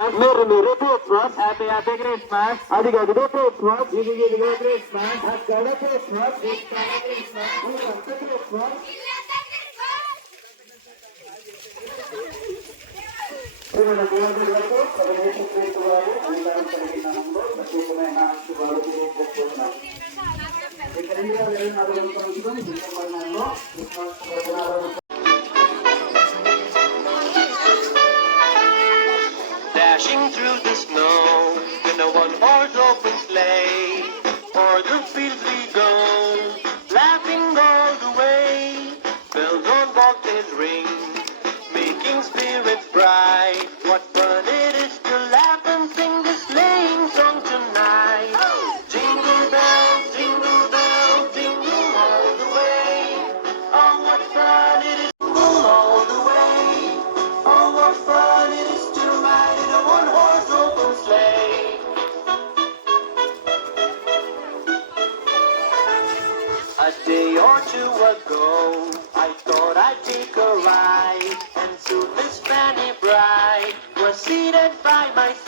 మీరు మీరు Christmas happy happy Christmas అది అదిగో క్రిస్మస్ ఇది ఇదిగో క్రిస్మస్ అక్కడ క్రిస్మస్ ఇక్కడ క్రిస్మస్ ఇదంతా Bobtails ring, making spirits bright. What fun it is to laugh and sing this sleighing song tonight. Jingle bells, jingle bells, jingle all the way. Oh, what fun it is to jingle all the way. Oh, what fun it is to ride in a one-horse open sleigh. A day or two ago, I thought I'd take a ride, and soon Miss Fanny Bright was seated by my side.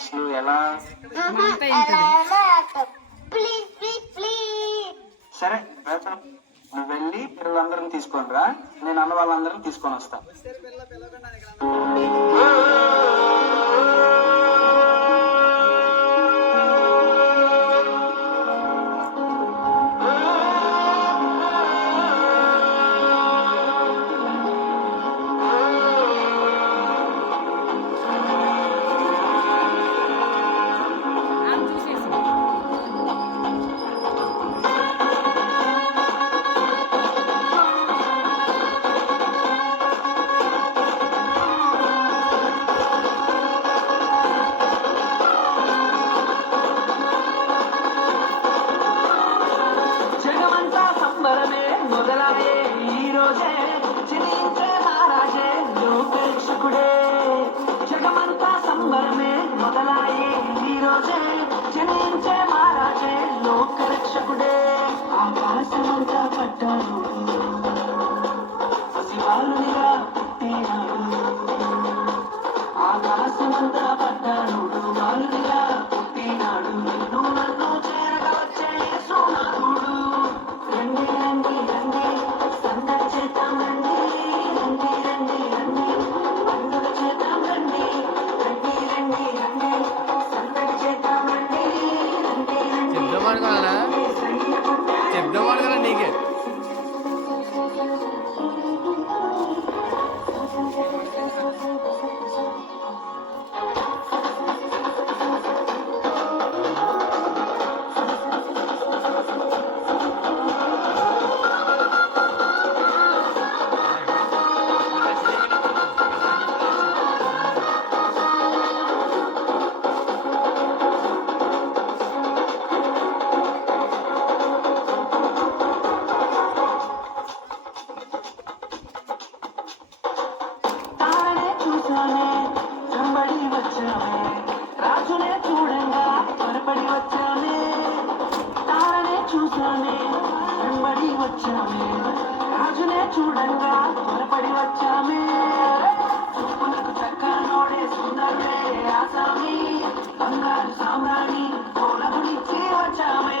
డ్రెస్లు ఎలా? Please please please. సరే వెళ్తాం నువ్వు వెళ్ళి పిల్లలందరిని తీసుకొని రా. నేను అన్న వాళ్ళందరిని తీసుకొని వస్తా. రక్షకుడే ఆకాశమంతా పట్టాడు శివాలునిగా పుట్టినాడు ఆకాశమంతా పట్టాడు బాలునిగా రాగానే వెంబడి వచ్చామే. రాజునే చూడంగా త్వరపడి వచ్చామే. చూపు నీకు చక్కనోడే సుందరే ఆసామి. బంగారు సామ్రాణి కోలమునిచ్చి వచ్చామే.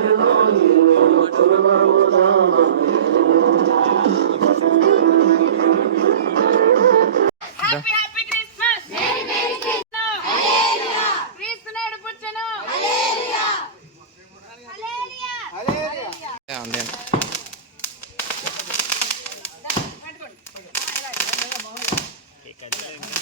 Kadang.